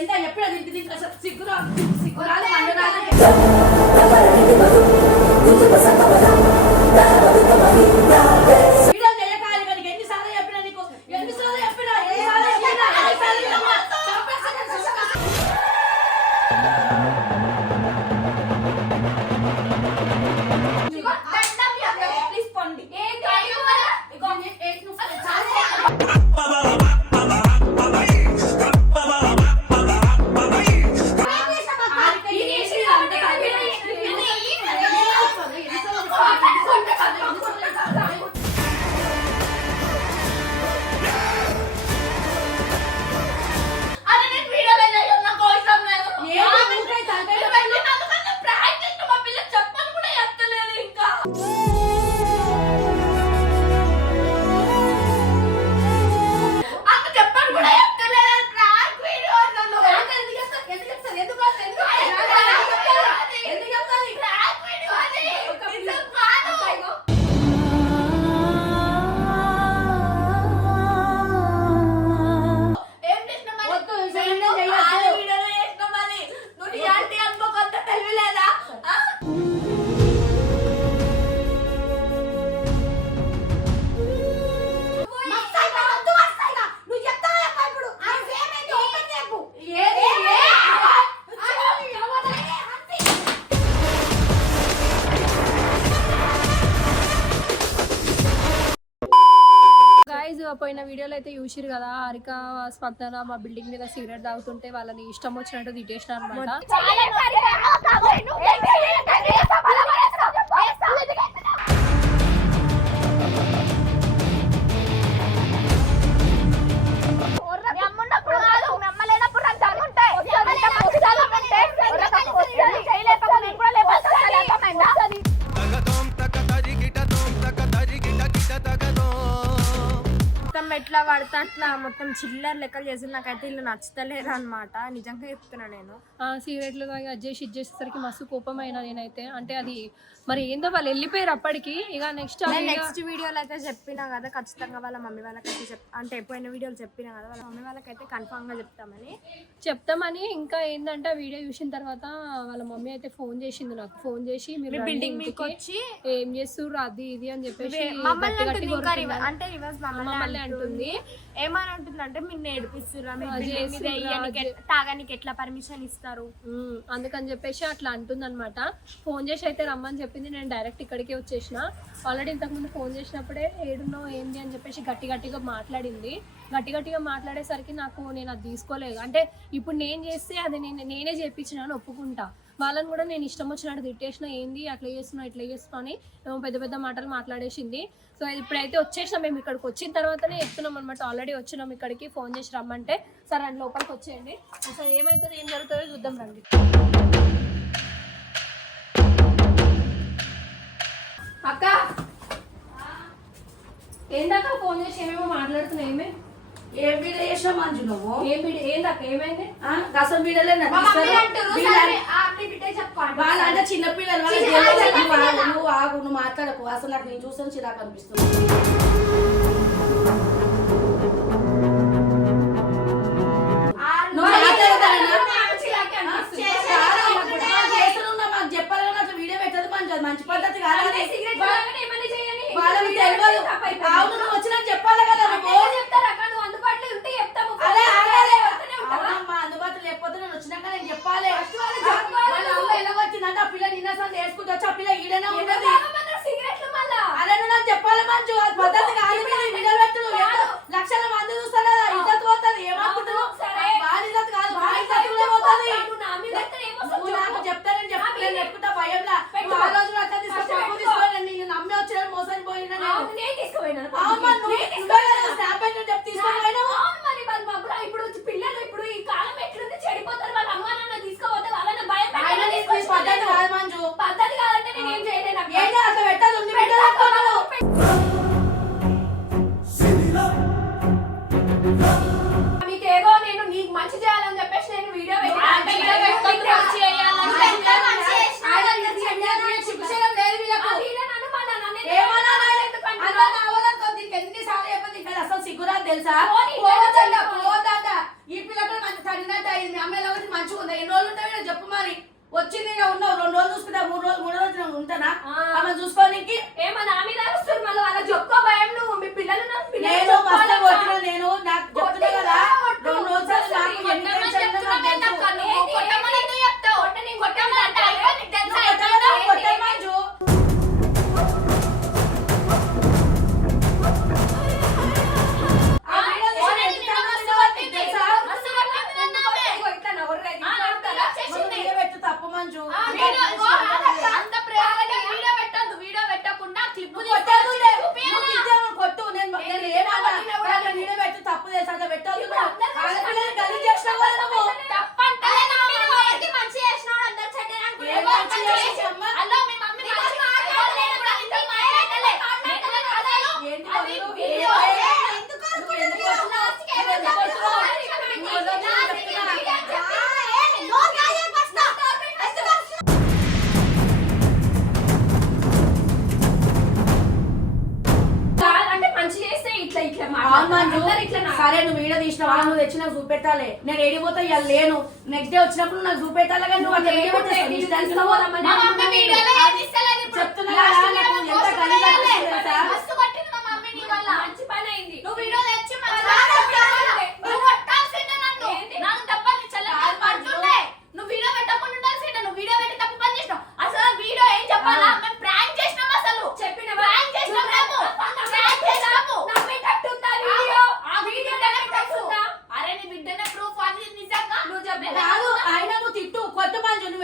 ఎంత ఎప్పుడు దీనికి అసలు సిగ్గురాలు వీడియోలు చేయకాలి కానీ ఎన్నిసార్లు చెప్పినా నీకు ఎన్నిసార్లు చెప్పినా ప్లీజ్ పండి పోయిన వీడియోలో అయితే చూసిరు కదా హారిక స్పందన మా బిల్డింగ్ మీద సిగరెట్ తాగుతుంటే వాళ్ళని ఇష్టం వచ్చినట్టు తిట్టేసిన అనమాట. ఎట్లా పడతా అట్లా మొత్తం చిల్లర్ లెక్కలు చేసి నాకైతే ఇల్లు నచ్చుతలేదు అనమాట. నిజంగా చెప్తున్నా నేను సిగరెట్లు అడ్జస్ట్ ఇచ్చేసరికి మస్తు కోపం అయినా నేనైతే. అంటే అది మరి ఏందో వాళ్ళు వెళ్ళిపోయారు అప్పటికి. ఇక నెక్స్ట్ వీడియోలో అయితే చెప్పినా కదా ఖచ్చితంగా వాళ్ళ మమ్మీ వాళ్ళకైతే అంటే పోయిన వీడియోలు చెప్పినా కదా వాళ్ళ మమ్మీ వాళ్ళకైతే కన్ఫామ్ గా చెప్తామని. ఇంకా ఏంటంటే ఆ వీడియో చూసిన తర్వాత వాళ్ళ మమ్మీ అయితే ఫోన్ చేసింది నాకు. ఫోన్ చేసి మీరు బిల్డింగ్ మీకు వచ్చి ఏం చేస్తుర్రు అది ఇది అని చెప్పేసి అంటే మమ్మల్ని అంటుంది. ఏమని అంటుంది అంటే మీరు నేర్పిస్తుర్రా తాగానికి ఎట్లా పర్మిషన్ ఇస్తారు అందుకని చెప్పేసి అట్లా అంటుంది అనమాట. ఫోన్ చేసి అయితే రమ్మని చెప్పింది. నేను డైరెక్ట్ ఇక్కడికే వచ్చేసిన. ఆల్రెడీ ఇంతకుముందు ఫోన్ చేసినప్పుడే ఏడున్నో ఏంది అని చెప్పేసి గట్టిగా మాట్లాడింది. గట్టిగా మాట్లాడేసరికి నేను అది తీసుకోలేదు. అంటే ఇప్పుడు నేను చేస్తే అది నేనే చేయించిన అని ఒప్పుకుంటా. వాళ్ళని కూడా నేను ఇష్టం వచ్చినట్టు తిట్టేసిన. ఏంది అట్లా చేస్తున్నావు ఇట్లా చేస్తున్నావు అని పెద్ద మాటలు మాట్లాడేసింది. సో ఇప్పుడైతే వచ్చేసినాం. మేము ఇక్కడికి వచ్చిన తర్వాతనే చెప్తున్నాం అనమాట. ఆల్రెడీ వచ్చినాం ఇక్కడికి. ఫోన్ చేసి రమ్మంటే సరే అని లోపలికి వచ్చేయండి. అసలు ఏమవుతుందో ఏం జరుగుతుందో చూద్దాం రండి. అక్క ఏందాక ఫోన్ చేసి ఏమేమో మాట్లాడుతున్నావు? ఏం వీడియో చేసినావు మంజు నువ్వు? ఏందక్క ఏమైంది? అసలు వీడియోలే వాళ్ళంటే చిన్నపిల్లలు నువ్వు ఆగు, నువ్వు మాట్లాడకు. అసలు నాకు నేను చూసాను చిరాకు అనిపిస్తుంది. మాకు చెప్పాలి నాకు వీడియో పెట్టదు మంచి మంచి పద్ధతి కాదు. వాళ్ళకి తెలియదు. అవును నువ్వు వచ్చి నాకు చెప్పాలి కదా. అందుబాటులో లేకపోతే నేను వచ్చినాక నేను చెప్పాలి. ఎలా వచ్చిందంటే ఆ పిల్ల నిన్నసారి వేసుకుంటూ వచ్చి ఆ పిల్ల ఈడనే ఉండదు. అదే నువ్వు నాకు చెప్పాలి మంచు. అది పద్ధతి కాదు. వీడియో పెట్టు. లక్షల మంది చూస్తారు కదా. ఇద్దరు పోతుంది. ఏమనుకుంటున్నావు? వాళ్ళ ఇద్దరు కాదు వాళ్ళ ఇద్దరు పోతుంది. నువ్వు నాకు చెప్తానని చెప్పలేదు పెట్టుకుంటా భయంలా. ఆ రోజు అట్లా తీసుకొని నేను నమ్మి వచ్చిన మోసం పోయినా స్నాప్ అయితే చెప్పి తీసుకొని పోయినావు. ఇప్పుడు పిల్లలు ఇప్పుడు ఈ కాలం ఎట్లుంది చెడిపోతారు. వాళ్ళ అమ్మ నాన్న తీసుకోపోతే వాళ్ళని భయం పద్ధతి కాదు మంజు. పద్ధతి కాదంటే నేను ఏం చేయలేను. అట్లా పెట్టదు ఉంది పెట్టదు. మీకేదో నేను నీకు మంచి చేయాలని చెప్పేసి నేను వీడియో ఎన్నిసార్లు చెప్పండి అసలు సిగ్గురాదు తెలుసా? ఈ పిల్లలు మంచి తడినట్టు అయింది. సరే నువ్వు వీడియో తీసినావా, నువ్వు తెచ్చి నాకు చూపెట్టాలి. నేను ఏడిపోతా ఇవాళ లేను, నెక్స్ట్ డే వచ్చినప్పుడు నాకు చూపెట్టాలి. కానీ నువ్వు చెప్తున్నా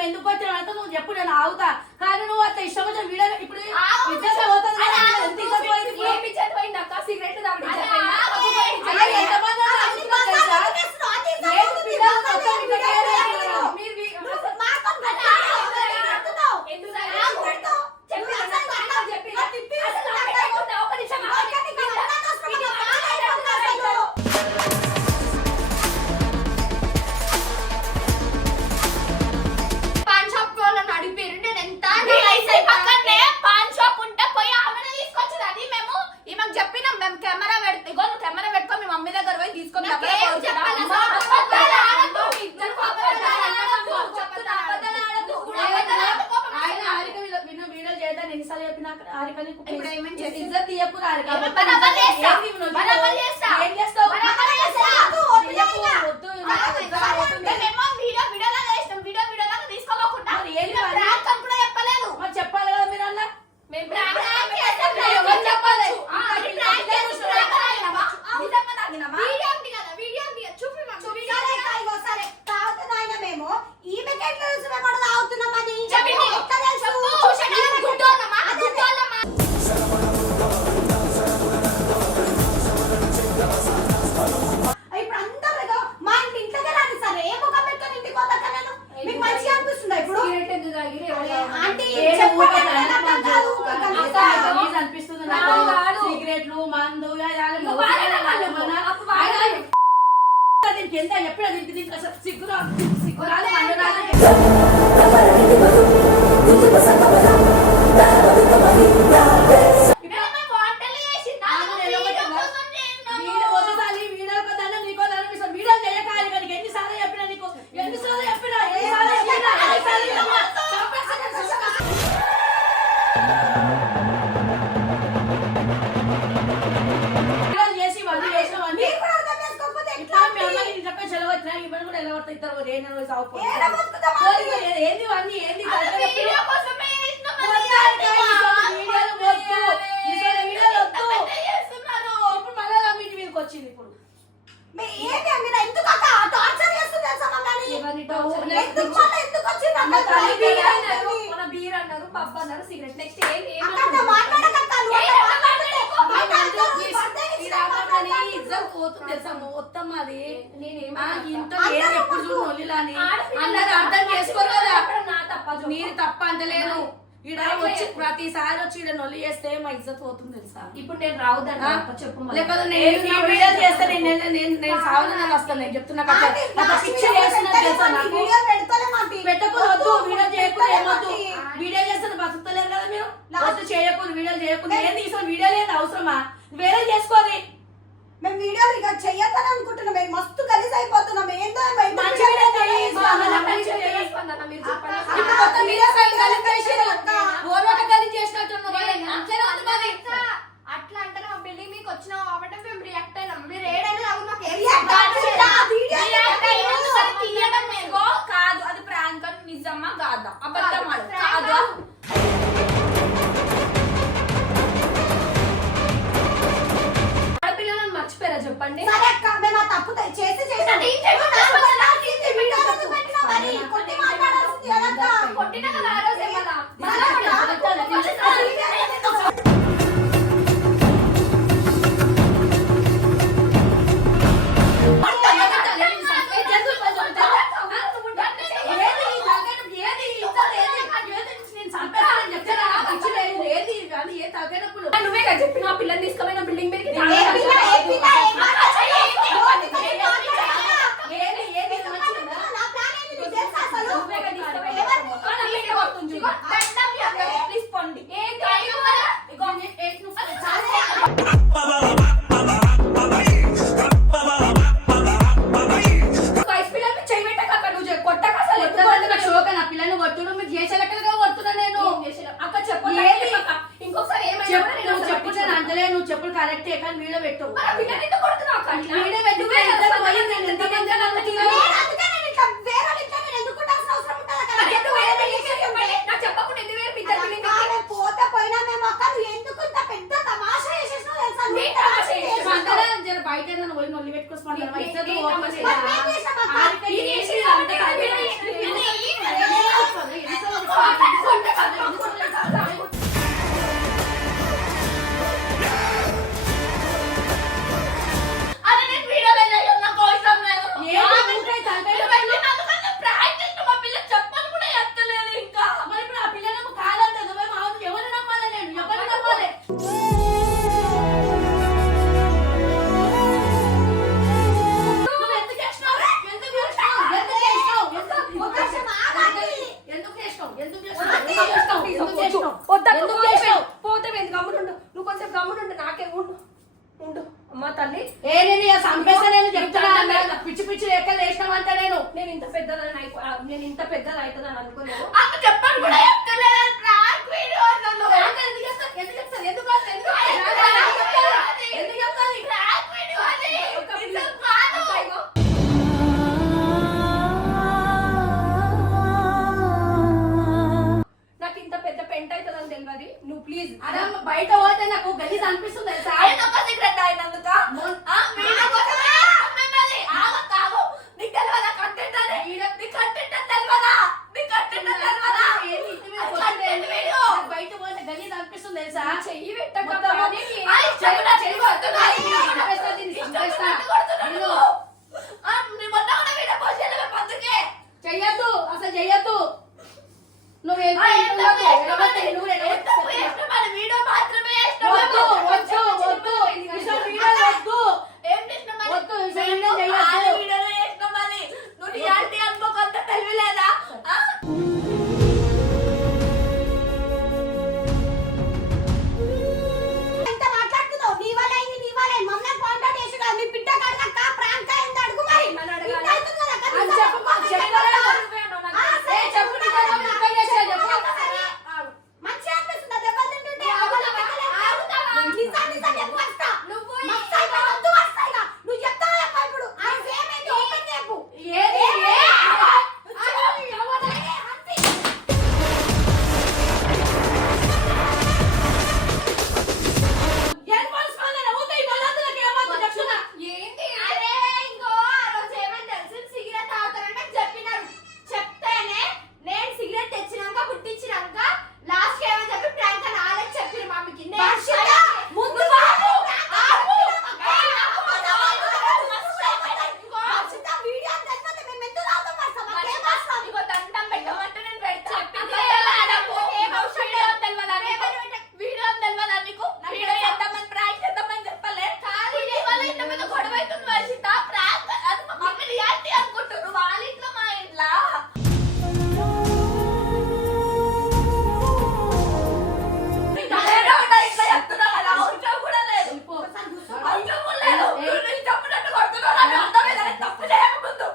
ఎందుకు వచ్చిన నువ్వు చెప్పు, నేను ఆగుతా. కానీ నువ్వు అట్లా ఇష్టం వచ్చిన వీడియో ఇప్పుడు చెప్పాలి కదా మీరు అన్న. అనిపిస్తుంది సిగరెట్లు మందు ఎంత ఎప్పుడు సిగ్గురా సిగ్గురాలు వీడియో చేయకాలి కానీ ఎన్నిసార్లు చెప్పినా నీకు ఎన్నిసార్లు చెప్పినా వచ్చింది ఇప్పుడు బీర్ అన్నారు, పబ్ అన్నారు, సిగరెట్. నెక్స్ట్ పోతుంది తెలుసా మొత్తం. అది ఇంత ఎప్పుడు చూడు నొల్లిలాని అందరూ అర్థం చేసుకోరు కదా. మీరు తప్ప అంటలేను. ఈడ వచ్చి ప్రతిసారి వచ్చి ఈడ నొల్లి చేస్తే మా ఇజ్జత్ పోతుంది తెలుసా. ఇప్పుడు నేను రావుదన్నా చెప్పు, లేకపోతే నేను వీడియో చేస్తే నేను సావన వస్తాను. నేను చెప్తున్నా కదా శిక్ష చేస్తున్నా తెలుసా. పెట్టకూడదు, వీడియో చేయకూడదు, ఏమొద్దు. వీడియో చేస్తే బతుకుతలేరు కదా మీరు. వద్దు చేయకూడదు, వీడియో చేయకూడదు. ఏం తీసుకుని వీడియో లేదు అవసరమా, వేరే చేసుకోవాలి. మేము వీడియోలు ఇక చెయ్యొద్దని అనుకుంటున్నాం. మేము మస్తు కలిసి అయిపోతున్నాం. ఏందో అట్లా అంటే మా బిల్డింగ్ మీకు వచ్చిన కాబట్టి మేము రియాక్ట్ అయినాం. మీరు ఏడైనా కాదు, అది ప్రాంక్ నిజమా కాదా, అబద్ధం కాదు. ఆడపిల్లలను మర్చిపోయారా చెప్పండి. ఫైట్ ఏదైనా పోయి నొల్లి పెట్టుకోసుకుంటాను మరి నేను చేసిన అక్క. అరే నేను వీడియోలో లేదు, నాకు అవసరం లేదు. మా పిల్ల చెప్పని కూడా ఎత్తలేదు ఇంకా. మరి ఇప్పుడు ఆ పిల్లనేమో కాదంటే నువ్వేమో అవును ఎవరు నమ్మాలి నేను ఎవరు నమ్మాలి నువ్వు ఎందుకు చేసినావు ఎందుకు చేసినావు ఎందుకు చేసినావు ఎందుకు చేసినావు ఎందుకు చేసినావు ఎందుకు చేసినావు పోతే ఎందుకు గమ్మునుండు, నువ్వు కొంచెం గమ్మునుండు, నాకే ఉండు ఉండు అమ్మ తల్లి. ఏ నేను ఇక సంపేస్తా నేను చెప్తున్నా పిచ్చి పిచ్చి లెక్కలు వేసినావంటే నేను నేను ఇంత పెద్దదని అవుతుందని అనుకోలేదు. అక్క చెప్పని కూడా ఎత్తలేదు. ప్రాంక్ వీడియో అన్నాను. ఎందుకు చేస్తావు ఎందుకు చెప్తాను ఎందుకు వస్తావు? ఎందుకు ఎందుకు చెప్తాను ప్రాంక్ వీడియో అది. నిజం కాదు. నాకు ఇంత పెద్ద పెంట అవుతుందని తెలియదు. నువ్వు ప్లీజ్ అదే బయట పోతే నాకు గలీజ్ అనిపిస్తుంది తెలుసా? ఆయన ఒక సిగరెట్ అయినందుక వీడియో కోసమే మిమ్మల్ని ఆగు. నీకు తెలియదా కంటెంట్ అని? నీ కంటెంట్ అని తెలియదా? నీ కంటెంట్ అని తెలియదా? ఏంది ఇంటి మీద కంటెంట్ వీడియో. నాకు బయట పోతే గలీజ్ అనిపిస్తుంది తెలుసా? చెయ్యి పెట్టక మొత్తం కానీ చెయ్యి కొడుతున్నా. చంపేస్తా దీన్ని, చంపేస్తా. నిన్ను. నీ మొన్న ఉన్న వీడియో పోస్ట్ చేయలేదు అందుకే. చెయ్యొద్దు అసలు చెయ్యొద్దు నువ్వు ఎంత మన వీడియో మాత్రమే ఇష్టం. వద్దు వద్దు వద్దు ఇసలు వీడియోలు వద్దు ఏం చేసినా మరి? వద్దు ఇసలు వీడియో చెయ్యొద్దు. ఆడ వీడియోలో చేసినాం మరి. నువ్వు నీ ఆంటీ అనుకోకంత తెలియలేదా? ఎంత మాట్లాడుతున్నావు? నీ వల్ల అయింది, నీ వల్ల అయింది. మమ్మల్ని కాంటాక్ట్ చేసి కాదు, మీ బిడ్డ కడగక్క, ప్రాంక్ అయింది అడుగు మరి. నన్ను అడగాలి. ఇంత అవుతుంది కదా, అది కనీసం చెప్పు, కాంటాక్ట్ చెప్పలేదు. చేయకుండా. ఆ, ఏ సరే, చెప్పు నీ కదా, నీ పై చేసా చెప్పు. మంచిగా అనిపిస్తుందా దెబ్బలు తింటుంటే? నిజం నిజం చెప్పు వస్తా. మస్తు అయిపోయి వద్దు వస్తా ఇక. నువ్వు చెప్తావా చెప్పు ఇప్పుడు? ఆ సేమ్ ఏంటి ఓపెన్ చెప్పు. ఏది ఏ? ఏం మనసుకోవాలి? ఊరికే ఈ బలాదులకు ఏమవుతుందో చెప్తున్నా. ఏంటి? అరే ఇంకో ఆ రోజు ఏమని తెలుసు? సిగరెట్ తాగుతారంటే చెప్పినారు. చెప్తేనే నేను సిగరెట్ తెచ్చినాక పుట్టించినాక లాస్ట్ ఏమని చెప్పి ప్రాంక్ అని ఆలకి చెప్పిరు మమ్మీకి. వర్షిత, ముందు బాబు, ఆగు. వర్షిత, వీడియో తెలియదు, మేము ఎందుకు తాగుతాం వర్షం? మాకేం అవసరం? ఇగో దండం పెట్టమంటే నేను పెడతా. చెప్పింది అదే మేడము. ఏం అవసరం లేదు. వీడియో తెలియదా నీకు? వీడియో చేద్దామని ప్రాంక్ చేద్దామని చెప్పలే. నీ వల్ల ఇంత పెద్ద గొడవ అవుతుంది వర్షిత. ప్రాంక్ అది మా మమ్మీ రియాలిటీ అనుకుంటున్నారు. వాళ్ళ ఇంట్లో మా ఇంట్లో ఇట్లా చెప్తున్నా కదా, అవసరం కూడా లేదు. వెళ్ళిపో. అవసరం కూడా లేదు. నువ్వు నీకు చెప్పినట్టు కొడుతున్నావు. నాకు అర్థమైంది. నేను తప్పు చేయకముందు.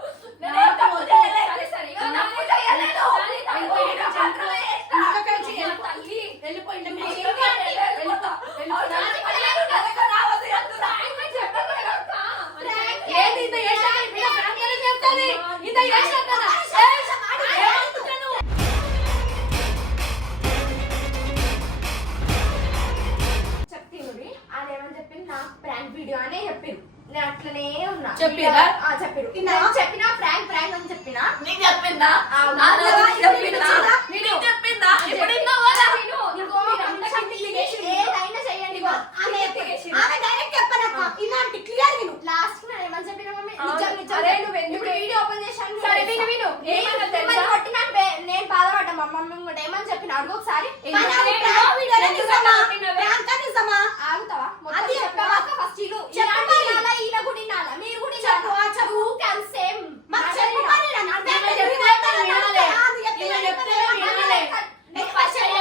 నేనేం తప్పు చేయలేదు. నేను తప్పు చేయలేదు. వీడియో మాత్రమే చేస్తా. ఇంకొకటి వెళ్ళిపో. తల్లి. వెళ్ళిపో ఇంటికి. వెళ్ళిపో. వెళ్ళిపో. అవసరం కూడా లేదు. నా దగ్గర రావద్దు చెప్తున్నా. ఏంది ఇంత చేశాక ఈ పిల్ల ప్రాంక్ అని చెప్తాది? ఇంత చేశాక కదా? ఏమనుకుంటున్నావు? చెప్పింది అదేమని చెప్పింది నా ప్రాంక్ వీడియో అనే చెప్పింది. నేను అట్లనే ఉన్నా. చెప్పిర్రా? చెప్పారు. విన్నావా? చెప్పినా ప్రాంక్ అని చెప్పినా నీకు చెప్పిందా? అవునా? చెప్పిందా? విను. నీకు చెప్పిందా? ఇప్పుడు విన్నావా? ఇంకో మీరు అంతకంటే ఇరిగేషన్ ఏదైనా చెయ్యండి. ఆమె డైరెక్ట్ చెప్పనక్క, ఇలాంటి క్లియర్ విను. లాస్ట్ ఏమని చెప్పిన మమ్మీ? అవును. నిజం నిజం. అరే నువ్వు ఎందుకు ఇప్పుడు వీడియో ఓపెన్ చేశాను. సరే, విను, విను. ఏమన్నా తెలుసా? నేను బాధపడ్డా మా మమ్మీ కూడా ఏమని చెప్పిన అడుగు ఒకసారి. కానీ అది ఎందుకు ప్రాంక్ వీడియోనే ఎందుకు నిజమా? ఆపినవే? ప్రాంక్ నిజమా? ఆగుతావా? మొత్తం అది చెప్పాక ఫస్ట్ ఇను. చెప్పు ఇలాంటి మరి. ఇనాలా, ఈయన కూడా ఇనాలా, మీరు కూడా చెప్పు, ఇనాలా. ఆ చెప్పు. ఊరికే అది సేమ్. మరి చెప్పు మరి, నన్ను అర్థం ఈమె కాదు. చెప్తే వినాలి. ఈమె చెప్తే వినాలి. నీకు ఫస్ట్ చెప్తే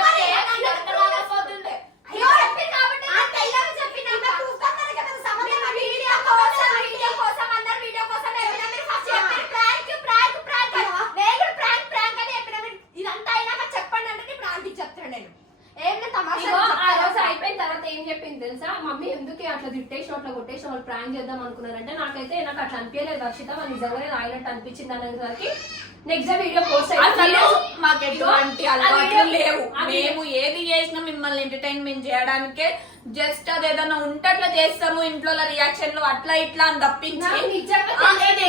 నాకు అర్థం కాకపోతుండే. అయ్యో, చెప్పింది కాబట్టి అంటే ఇలాగ చెప్పిన ఈమె చూస్తానికి ఏమైనా సంబంధం మేము ఉంది? వీడియో కోసం అందరు వీడియో కోసం చెప్పినా మీరు ఫస్ట్ చెప్పారు ప్రాంక్ అని. నేను కూడా ప్రాంక్ అని చెప్పిన. మీరు ఇదంతా అయినాక చెప్పండి అంటే ఇప్పుడు ఆంటీకి చెప్తాను నేను. ఏం లేదు తమాషా ఇగో, ఆ రోజు చెప్తా. ప్రాంక్ చేద్దాం అనుకున్నారంటే నాకైతే నాకు అట్లా అనిపించలేదు రక్షిత వాళ్ళు నిజంగానే తాగినట్టు అనిపించింది అనేసరికి నెక్స్ట్ డే వీడియో పోస్ట్ అసలు మాకు ఎటువంటి అలవాట్లు లేవు. మేము ఏది చేసినా మిమ్మల్ని ఎంటర్టైన్మెంట్ చేయడానికే జస్ట్ అది ఏదైనా ఉంటే అట్లా చేస్తాము ఇంట్లో రియాక్షన్లు అట్లా ఇట్లా అని తప్పించి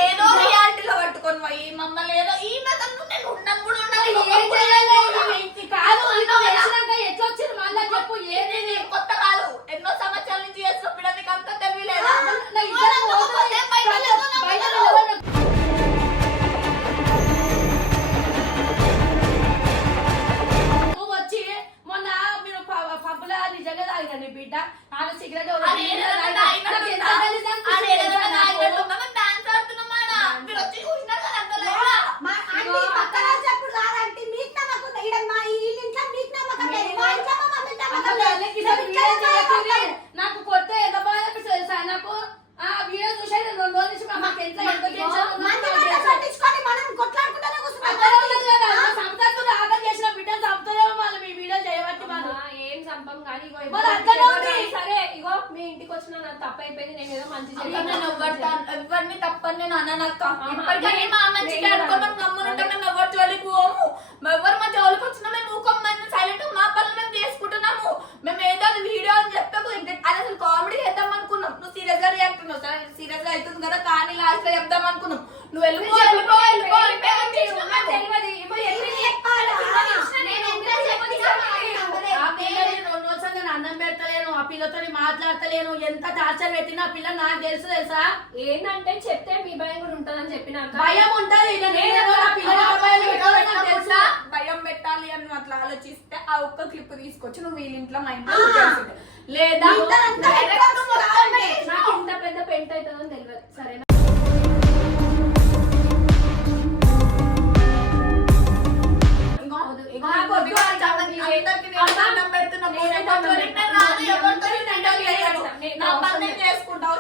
ఏదో రియాలిటీలో పట్టుకొని పోయి మమ్మల్ని ఏదో ఈ మెథడ్ నేను ఉన్నాను కూడా ఎట్లా వచ్చింది మళ్ళా చెప్పు ఏది కొత్త కాదు ఎన్నో సంవత్సరాల నుంచి చేసిన పిల్లలకి అంతా తెలియలేదు. వచ్చి మొన్న మీరు పబ్బులా నిజంగా తాగినండి బిడ్డ ఆడ సిగరెట్ నాకు కొత్త ఎంత బాగా అనిపిస్తుంది సార్ నాకు ఆ వీడియో చూసే 2 రోజుల నుంచి మాకు ఎంత సంతాలు ఆగం చేసిన బిడ్డలు చంపుతారేమో మళ్ళీ మీ వీడియో చేయబట్టి మనం ఏం సంపం కానీ ఇగో మరి అట్లనే ఉంది. సరే ఇగో మీ ఇంటికి వచ్చిన నాకు తప్పు అయిపోయింది నేను ఏదో మంచి ఎవరిని తప్పని నేను అననక్క. ఇప్పటికీ మా మంచిగా అనుకో మేము గమ్మునుంటే మేము ఎవరి జోలికి పోము. ఎవరు మా జోలికి వచ్చినా మేము ఊకం సైలెంట్ మా పనులు మేము చేసుకుంటున్నాము. మేము ఏదో వీడియో అని చెప్పకు అది అసలు కామెడీ చేద్దాం అనుకున్నాం. నువ్వు సీరియస్ గా రియాక్ట్ ఉన్నావు సరే సీరియస్ గా అవుతుంది కదా కానీ లాస్ట్ లో చెప్దాం అనుకున్నాం. నువ్వు వెళ్ళిపో వెళ్ళిపో వెళ్ళిపో అన్నం పెడతలేను ఆ పిల్లతో మాట్లాడతలేను ఎంత టార్చర్ పెట్టినా ఆ పిల్ల నాకు తెలుసా ఏంటంటే చెప్తే మీ భయం కూడా ఉంటదని చెప్పినాక భయం ఉంటది తెలుసా భయం పెట్టాలి అని నువ్వు అట్లా ఆలోచిస్తే ఆ ఒక్క క్లిప్ తీసుకొచ్చి నువ్వు వీళ్ళ ఇంట్లో మా ఇంట్లో లేదా నాకు ఇంత పెద్ద పెంట్ అవుతుందని తెలియదు సరేనా చేసుకుంటావు